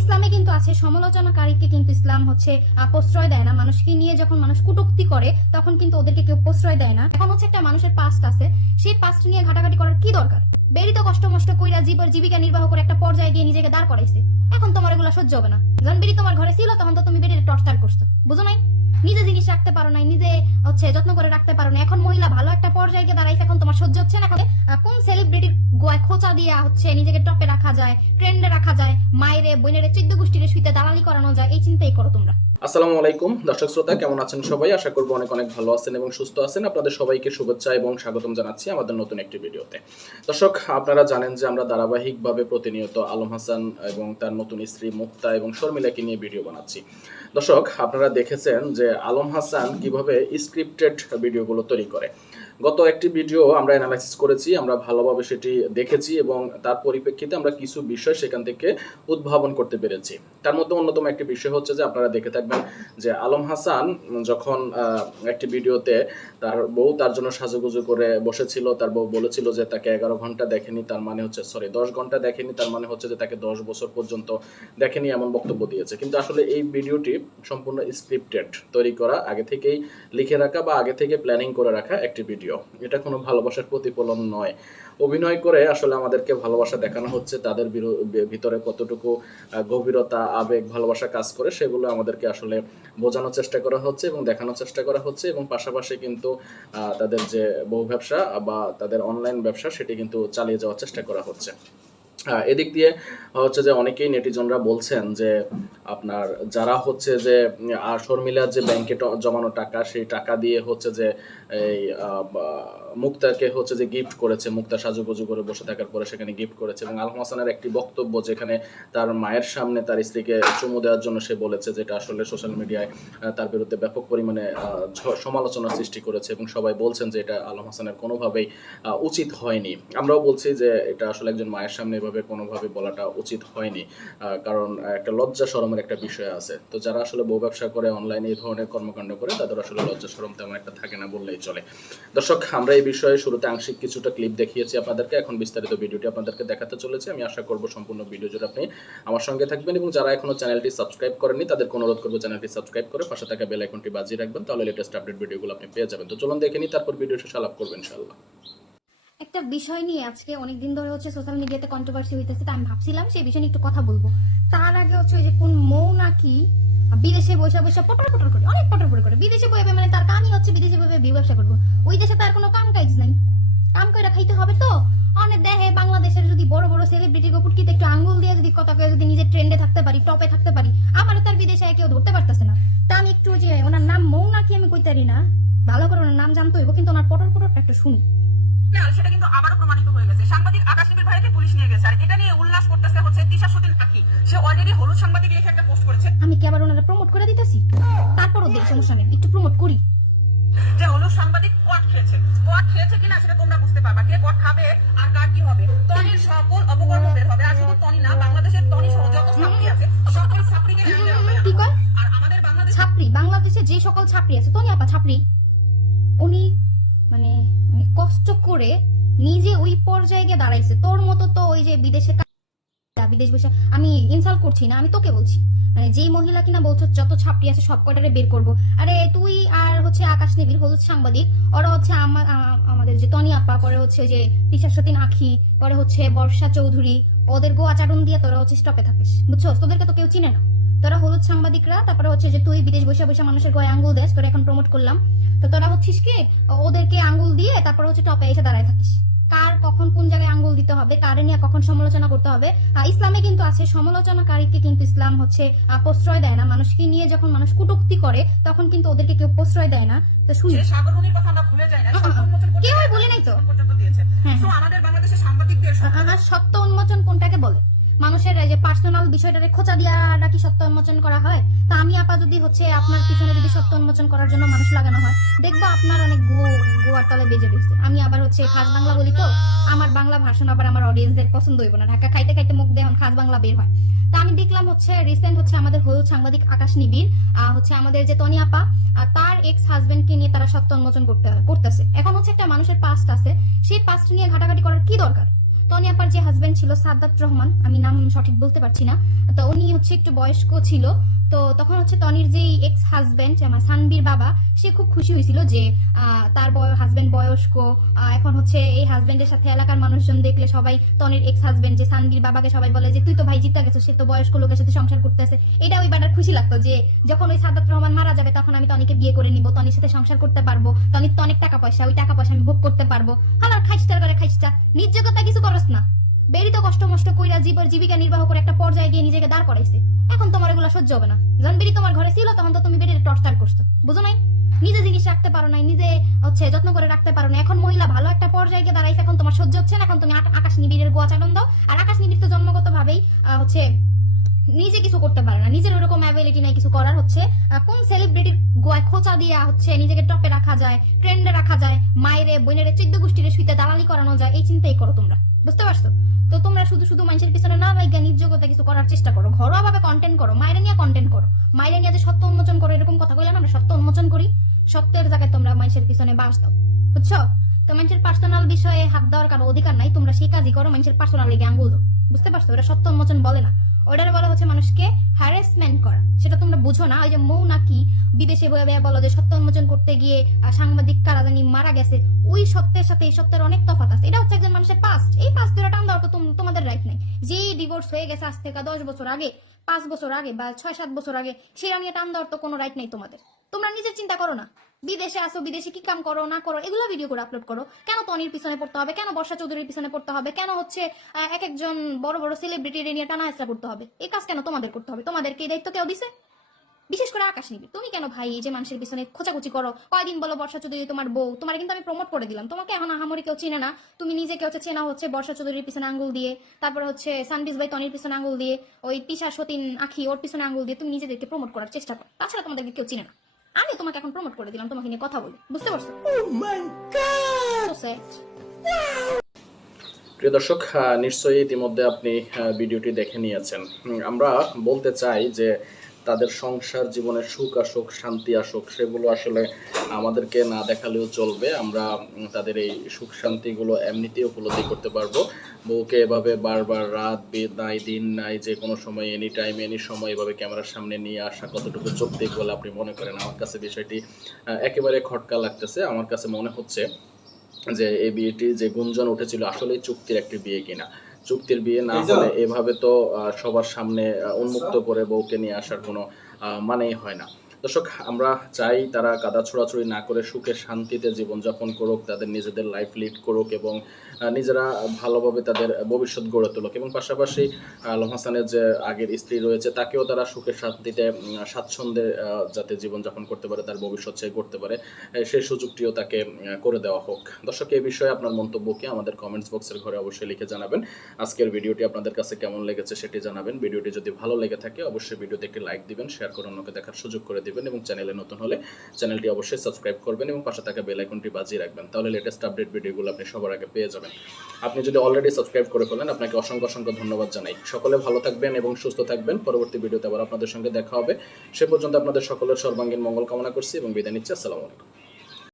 ইসলামে কিন্তু আছে সমালোচনাকারীকে কিন্তু ইসলাম হচ্ছে প্রশ্রয় দেয় না। মানুষকে নিয়ে যখন মানুষ কুটুক্তি করে, তখন কিন্তু ওদেরকে কেউ প্রশ্রয় দেয় না। এখন হচ্ছে একটা মানুষের পাস্ট আছে। সেই পাস্ট নিয়ে ঘাটাঘাটি করার কি দরকার? বেরিত কষ্ট মষ্ট কইরা জীবন জীবিকা নির্বাহ করে একটা পর্যায়ে গিয়ে নিজেকে দাঁড় করাইছে। এখন তোমার এগুলো সহ্য হবে না। যখন বেরি তোমার ঘরে ছিল, তখন তো তুমি বেরিয়ে টর্চার করছ। বুঝো নাই? নিজে জিনিস রাখতে পারো নাই, নিজে, হচ্ছে, যত্ন করে রাখতে পারো না এখন মহিলা ভালো একটা পর্যায়ে গিয়ে দাঁড়াইছে, এখন তোমার সহ্য হচ্ছে না। এখন কোন সেলিব্রিটি গোয়ায় খোঁচা দিয়া, হচ্ছে, নিজেকে টপে রাখা যায় ট্রেন্ডে রাখা যায়, মায়েরে, বোনেরে, চোদ্দ গোষ্ঠীরে শুইতে দালালি করানো যায়, এই চিন্তাই করো তোমরা। আসসালামু আলাইকুম। দর্শক শ্রোতা, কেমন আছেন সবাই? আশা করব অনেক অনেক ভালো আছেন এবং সুস্থ আছেন। আপনাদের সবাইকে শুভেচ্ছা এবং স্বাগতম জানাচ্ছি আমাদের নতুন একটি ভিডিওতে। দর্শক, আপনারা জানেন যে আমরা ধারাবাহিকভাবে প্রতিনিয়ত আলম হাসান এবং তার নতুন স্ত্রী মুক্তা এবং শর্মিলাকে নিয়ে ভিডিও বানাচ্ছি। দর্শক, আপনারা দেখেছেন যে আলম হাসান কীভাবে স্ক্রিপ্টেড ভিডিওগুলো তৈরি করে। গত একটি ভিডিও আমরা অ্যানালাইসিস করেছি, আমরা ভালোভাবে সেটি দেখেছি এবং তার পরিপ্রেক্ষিতে আমরা কিছু বিষয় সেখান থেকে উদ্ভাবন করতে পেরেছি। তার মধ্যে অন্যতম একটি বিষয় হচ্ছে যে আপনারা দেখে থাকবেন যে আলম হাসান যখন একটি ভিডিওতে তার বউ তার জন্য সাজুগুজু করে বসেছিল, তার বউ বলেছিল যে তাকে এগারো ঘণ্টা দেখেনি, তার মানে হচ্ছে সরি দশ ঘণ্টা দেখেনি, তার মানে হচ্ছে যে তাকে দশ বছর পর্যন্ত দেখেনি এমন বক্তব্য দিয়েছে। কিন্তু আসলে এই ভিডিওটি সম্পূর্ণ স্ক্রিপ্টেড তৈরি করা, আগে থেকেই লিখে রাখা বা আগে থেকে প্ল্যানিং করে রাখা একটি ভিডিও। এটা কোনো ভালোবাসার প্রতিফলন নয়। অভিনয় করে আসলে আমাদেরকে ভালোবাসা দেখানো হচ্ছে, তাদের ভিতরে কতটুকু গভীরতা, আবেগ, ভালোবাসা কাজ করে সেগুলো আমাদেরকে আসলে বোঝানোর চেষ্টা করা হচ্ছে এবং দেখানোর চেষ্টা করা হচ্ছে এবং পাশাপাশি কিন্তু তাদের যে বহু ব্যবসা বা তাদের অনলাইন ব্যবসা সেটি কিন্তু চালিয়ে যাওয়ার চেষ্টা করা হচ্ছে। এদিক দিয়ে হচ্ছে যে অনেকেই নেটিজনরা বলছেন যে আপনার যারা হচ্ছে যে আর শর্মিলার যে ব্যাংকে জমানো টাকা, সেই টাকা দিয়ে হচ্ছে যে এই মুক্তাকে হচ্ছে যে গিফট করেছে, মুক্তা সাজুগুজু করে বসে থাকার পরে সেখানে গিফট করেছে। এবং আলম হাসানের একটি বক্তব্য যেখানে তার মায়ের সামনে তার স্ত্রীকে চুমু দেওয়ার জন্য সে বলেছে, যেটা আসলে সোশ্যাল মিডিয়ায় তার বিরুদ্ধে ব্যাপক পরিমাণে সমালোচনার সৃষ্টি করেছে এবং সবাই বলছেন যে এটা আলম হাসানের কোনোভাবেই উচিত হয়নি। আমরাও বলছি যে এটা আসলে একজন মায়ের সামনে এভাবে কোনোভাবে বলাটা উচিত হয়নি কারণ একটা লজ্জা শরমের একটা বিষয় আছে। তো যারা আসলে বউ ব্যবসা করে অনলাইনে এই ধরনের কর্মকাণ্ড করে, তাদের আসলে লজ্জা শরম তেমন একটা থাকে না বললেই চলে। দর্শক, আমরা এই বিষয়ে শুরুতে আংশিক কিছুটা ক্লিপ দেখিয়েছি আপনাদেরকে। এখন বিস্তারিত ভিডিওটি আপনাদেরকে দেখাতে চলেছে। আমি আশা করব সম্পূর্ণ ভিডিও জুড়ে আপনি আমার সঙ্গে থাকবেন এবং যারা এখনও চ্যানেলটি সাবস্ক্রাইব করেননি, তাদেরকে অনুরোধ করব চ্যানেলটি সাবস্ক্রাইব করে পাশে থাকা বেল আইকনটি বাজিয়ে রাখবেন, তাহলে লেটেস্ট আপডেট ভিডিওগুলো আপনি পেয়ে যাবেন। তো চলুন দেখে নিই, তারপর ভিডিও শেষে আলাপ করবেন ইনশাআল্লাহ। একটা বিষয় নিয়ে আজকে অনেকদিন ধরে হচ্ছে সোশ্যাল মিডিয়াতে কন্ট্রোভার্সি হইতেছে, তা আমি ভাবছিলাম সেই বিষয় একটু কথা বলব। তার আগে হচ্ছে যে কোন মৌ নাকি বিদেশে বসে বসে পটর পটর করে, অনেক পটর পটর করে। বিদেশে বইবে মানে তার কামই হচ্ছে বিদেশে বইবে বিয়ে ব্যবসা করব। ওই দেশে তার কোনো কাম কাজ নাই। কাম করে খাইতে হবে তো। অনেক দেখে বাংলাদেশের যদি বড় বড় সেলিব্রিটি গোপুটকিতে একটু আঙ্গুল দিয়ে যদি কথা কয়ে যদি নিজের ট্রেন্ডে থাকতে পারি টপে থাকতে পারি, আমারও তার বিদেশে কেউ ধরতে পারতেছে না। তা আমি একটু যে ওনার নাম মৌ নাকি আমি কইতারি না। ভালো করে ওনার নাম জানতে হইব, কিন্তু ওনার পটর পটরটা একটু শুনি। আর সেটা কিন্তু আবারও প্রমাণিত হয়ে গেছে। সাংবাদিক আকাশ নিবিড় ভাইকে পুলিশ নিয়ে গেছে। আর এটা নিয়ে উল্লাস করতেছে হচ্ছে তিশা সতীন পাখি। সে অলরেডি হলুদ সাংবাদিক লিখে একটা পোস্ট করেছে। আমি কি আবার ওনারা প্রমোট করে দিতেছি? তারপরও দিই সমস্যা নেই একটু প্রমোট করি। যে হলুদ সাংবাদিক কট খেয়েছে। কট খেয়েছে কিনা সেটা তোমরা বুঝতে পারবা। কে কট খাবে আর কার কি হবে? টনির সকল অপকর্ম বের হবে। আর শুধু টনি না বাংলাদেশের টনি সহ যত ছাত্রী আছে সকল ছাত্রীকে কি কয়? আর আমাদের বাংলাদেশ ছাত্রী বাংলাদেশে যে সকল ছাত্রী আছে তনি আপা ছাত্রী। উনি কষ্ট করে নিজে ওই পর্যায়ে গিয়ে দাঁড়াইছে। তোর মতো তো ওই যে বিদেশে বিদেশ বসে আমি ইনসাল্ট করছি না, আমি তোকে বলছি। মানে যেই মহিলা কিনা বলছো, যত ছাপড়ি আছে সব কটারে বের করব। আরে তুই আর হচ্ছে আকাশ নিবির হলুদ সাংবাদিক। ওরা হচ্ছে আমার আমাদের যে তনি আপা পরে হচ্ছে যে তিশা সতীন আখি, পরে হচ্ছে বর্ষা চৌধুরী, ওদের গোয়াচারণ দিয়ে তোরা হচ্ছে স্টপে থাকিস। বুঝছ? তোদেরকে তো কেউ চিনে না। তোরা হলুদ সাংবাদিকরা তারপরে হচ্ছে যে তুই বিদেশ বসে বসে মানুষের গায়ে আঙ্গুল দেস তোরা এখন প্রমোট করলাম। তো তোরা হচ্ছিস কি ওদেরকে আঙ্গুল দিয়ে তারপর হচ্ছে টপে এসে দাঁড়ায় থাকিস। কার কখন কোন জায়গায় আঙ্গুল দিতে হবে কারে নিয়ে কখন সমালোচনা করতে হবে ইসলামে কিন্তু আছে সমালোচনাকারীকে কিন্তু ইসলাম হচ্ছে প্রশ্রয় দেয় না। মানুষকে নিয়ে যখন মানুষ কটূক্তি করে তখন কিন্তু ওদেরকে কেউ প্রশ্রয় দেয় না। তো শুনি। সত্য উন্মোচন কেউ বলে নাই তো। পর্যন্ত দিয়েছে। হ্যাঁ, সত্য উন্মোচন কোনটাকে বলে? মানুষের যে পার্সোনাল বিষয়টাকে খোঁচা দিয়াটা কি সত্য উন্মোচন করা হয়? তা আমি আপা যদি হচ্ছে আপনার পিছনে যদি সত্য উন্মোচন করার জন্য মানুষ লাগানো হয় দেখবা আপনার অনেক গো- গোয়ার তলে বেজে রয়েছে আমি আবার হচ্ছে খাস বাংলা বলি তো আমার বাংলা ভাষণ আবার আমার অডিয়েন্সদের পছন্দ হইব না। ঢাকা খাইতে খাইতে মুখ দিয়ে খাস বাংলা বের হয়। তা আমি দেখলাম হচ্ছে রিসেন্ট হচ্ছে আমাদের হলুদ সাংবাদিক আকাশ আহ, হচ্ছে আমাদের যে তনি আপা তার এক্স হাজবেন্ডকে নিয়ে তারা সত্য উন্মোচন করতে করতেছে। এখন হচ্ছে একটা মানুষের পাস্ট আছে। সেই পাস্ট নিয়ে ঘাটাঘাটি করার কি দরকার? টনি আপার যে হাজবেন্ড ছিল, সাদ্দাত রহমান, আমি নাম সঠিক বলতে পারছি না, তো উনি হচ্ছে একটু বয়স্ক ছিল, তো তখন হচ্ছে টনির যে এক্স হাজবেন্ড আমার সানবির বাবা, সে খুব খুশি হয়েছিল যে তার হাজবেন্ড বয়স্ক এখন হচ্ছে এই হাজবেন্ডের সাথে এলাকার মানুষজন দেখলে সবাই টনির এক্স হাজবেন্ড যে সানবির বাবাকে সবাই বলে যে, তুই তো ভাই জিতা গেছো সে তো বয়স্ক লোকের সাথে সংসার করতেছে। এটা ওই বাটার খুশি লাগতো যে, যখন ওই সাদাত রহমান মারা যাবে, তখন আমি টনিকে বিয়ে করে নিব, তনির সাথে সংসার করতে পারব, তনির তো অনেক টাকা পয়সা, ওই টাকা পয়সা আমি ভোগ করতে পারব। হালার খাইস্টার করে খাইস্টা নিজ জগতে কিছু করস না। বেরি তো কষ্ট মষ্ট কইরা জীবন জীবিকা নির্বাহ করে একটা পর্যায়ে গিয়ে নিজেকে দাঁড় করাইছে। এখন তোমার এগুলো সহ্য হবে না। যখন বেরি তোমার ঘরে ছিল, তখন তো তুমি বেরিয়ে টর্চার করছ। বুঝো নাই? নিজে জিনিস রাখতে পারো নাই, নিজে, হচ্ছে, যত্ন করে রাখতে পারো না এখন মহিলা ভালো একটা পর্যায়ে গিয়ে দাঁড়াইছে, এখন তোমার সহ্য হচ্ছে না। এখন তুমি আকাশ নিবিড়ের গোয়া চাটন দাও। আর আকাশ নিবিড় তো জন্মগত ভাবেই হচ্ছে, নিজে কিছু করতে পারে না। নিজের ওরকম অ্যাবিলিটি নাই কিছু করার, হচ্ছে কোন সেলিব্রিটির গোয়ায় খোঁচা দিয়া, হচ্ছে, নিজেকে টপে রাখা যায় ট্রেন্ডে রাখা যায়, মায়েরে, বোনেরে, চোদ্দ গোষ্ঠীরে শুইতে দালালি করানো যায়, এই চিন্তাই করো তোমরা। বুঝতে পারছ? তো তোমরা শুধু শুধু মানুষের পিছনে না ভাই নিজ জগতে কিছু করার চেষ্টা করো। ঘরোয়া ভাবে কন্টেন্ট করো মায়েরা নিয়ে কন্টেন্ট করো। মায়েরা নিয়ে যে সত্য উন্মোচন করো, এরকম কথা কইলাম আমরা সত্য উন্মোচন করি। সত্যের জায়গায় তোমরা মানুষের পিছনে বাস দাও। বুঝছ? তো মানুষের পার্সোনাল বিষয়ে হাত দেওয়ার কারও অধিকার নাই, তোমরা সেই কাজই করো, মানুষের পার্সোনাল জ্ঞান বুঝতে পারছ? ওরা সত্য উন্মোচন বলে না। ওটারে বলা হচ্ছে মানুষকে হ্যারাসমেন্ট করা। সেটা তোমরা বুঝো না, ওই যে মৌ নাকি বিদেশে বয়ে বয়ে বলো যে সত্য উন্মোচন করতে গিয়ে সাংবাদিক কারা জানি মারা গেছে, ওই সত্যের সাথে, এই সত্যের অনেক তফাৎ আছে। এটা হচ্ছে একজন মানুষের পাস্ট এই পাস্ট ধরে টান দেওয়ার তো তোমাদের রাইট নাই। যেই ডিভোর্স হয়ে গেছে আজ থেকে দশ বছর আগে, পাঁচ বছর আগে বা ছয় সাত বছর আগে, সেটা নিয়ে টান দেওয়ার তো কোনো রাইট নাই তোমাদের। তোমরা নিজের চিন্তা করো না। বিদেশে আসো বিদেশে কি কাম করো, না করো, এগুলো ভিডিও করে আপলোড করো। কেন তনির পিছনে পড়তে হবে? কেন বর্ষা চৌধুরীর পিছনে পড়তে হবে? কেন হচ্ছে এক একজন বড় বড় সেলিব্রিটি নিয়ে টানা হেসরা করতে হবে? এই কাজ কেন তোমাদের করতে হবে? তোমাদেরকে এই দায়িত্ব কেউ দিছে? বিশেষ করে আকাশ নিবি। তুমি কেন ভাই এই যে মানুষের পিছনে খোঁচাখুচি করো? কয়দিন বলো বর্ষা চৌধুরী তোমার বউ? তোমার কিন্তু আমি প্রমোট করে দিলাম। তোমাকে এখন আহামরি কেউ চিনে না। তুমি নিজে কেউ চেনা হচ্ছে বর্ষা চৌধুরীর পিছনে আঙ্গুল দিয়ে। তারপরে হচ্ছে সানবিজ ভাই তনির পিছনে আঙ্গুল দিয়ে। ওই তিশা সতীন আখি, ওর পিছনে আঙ্গুল দিয়ে তুমি নিজেদেরকে প্রমোট করার চেষ্টা করো। তাছাড়া তোমাদেরকে কেউ চিনে না। আমি তোমাকে এখন প্রমোট করে দিলাম তোমাকে নিয়ে কথা বলি। বুঝতে পারছ? So sad. প্রিয় দর্শক নিশ্চয়ই ইতিমধ্যে আপনি ভিডিওটি দেখে নিয়েছেন। আমরা বলতে চাই যে তাদের সংসার জীবনে সুখ আসুক শান্তি আসুক সেগুলো আসলে আমাদেরকে না দেখালেও চলবে। আমরা তাদের এই সুখ শান্তিগুলো এমনিতেই উপলব্ধি করতে পারব। বউকে এভাবে বারবার রাত নাই দিন নাই যে কোনো সময় এনি টাইম এনি সময় এভাবে ক্যামেরার সামনে নিয়ে আসা কতটুকু যৌক্তিক বলে আপনি মনে করেন? আমার কাছে বিষয়টি একেবারে খটকা লাগতেছে। আমার কাছে মনে হচ্ছে যে এই বিয়েটি যে গুঞ্জন উঠেছিল আসলেই চুক্তির একটি বিয়ে কিনা। চুক্তির বিয়ে না হলে এভাবে তো আহ, সবার সামনে উন্মুক্ত করে বউকে নিয়ে আসার কোনো আহ, মানেই হয় না। দর্শক, আমরা চাই তারা কাদা ছোড়াছুড়ি না করে সুখে শান্তিতে জীবনযাপন করুক, তাদের নিজেদের লাইফ লিড করুক এবং নিজেরা ভালোভাবে তাদের ভবিষ্যৎ গড়ে তুলুক। এবং পাশাপাশি আলম হাসানের যে আগের স্ত্রী রয়েছে, তাকেও তারা সুখে শান্তিতে স্বাচ্ছন্দ্যে যাতে জীবনযাপন করতে পারে, তার ভবিষ্যৎ সে করতে পারে সেই সুযোগটিও তাকে করে দেওয়া হোক। দর্শক এই বিষয়ে আপনার মন্তব্যকে আমাদের কমেন্টস বক্সের ঘরে অবশ্যই লিখে জানাবেন। আজকের ভিডিওটি আপনাদের কাছে কেমন লেগেছে সেটি জানাবেন। ভিডিওটি যদি ভালো লেগে থাকে, অবশ্যই ভিডিওতে একটি লাইক দিবেন শেয়ার করে অন্যকে দেখার সুযোগ করে দিবেন এবং চ্যানেলে নতুন হলে চ্যানেলটি অবশ্যই সাবস্ক্রাইব করবেন এবং পাশে থাকা বেল আইকনটি বাজিয়ে রাখবেন। তাহলে লেটেস্ট আপডেট ভিডিওগুলো আপনি সবার আগে পেয়ে যাবেন। আপনি যদি অলরেডি সাবস্ক্রাইব করে ফেলেন, আপনাকে অসংখ্য অসংখ্য ধন্যবাদ জানাই। সকলে ভালো থাকবেন এবং সুস্থ থাকবেন। পরবর্তী ভিডিওতে আবার আপনাদের সঙ্গে দেখা হবে। সে পর্যন্ত আপনাদের সকলের সর্বাঙ্গীন মঙ্গল কামনা করছি এবং বিদায় নিচ্ছি। আসসালামু আলাইকুম।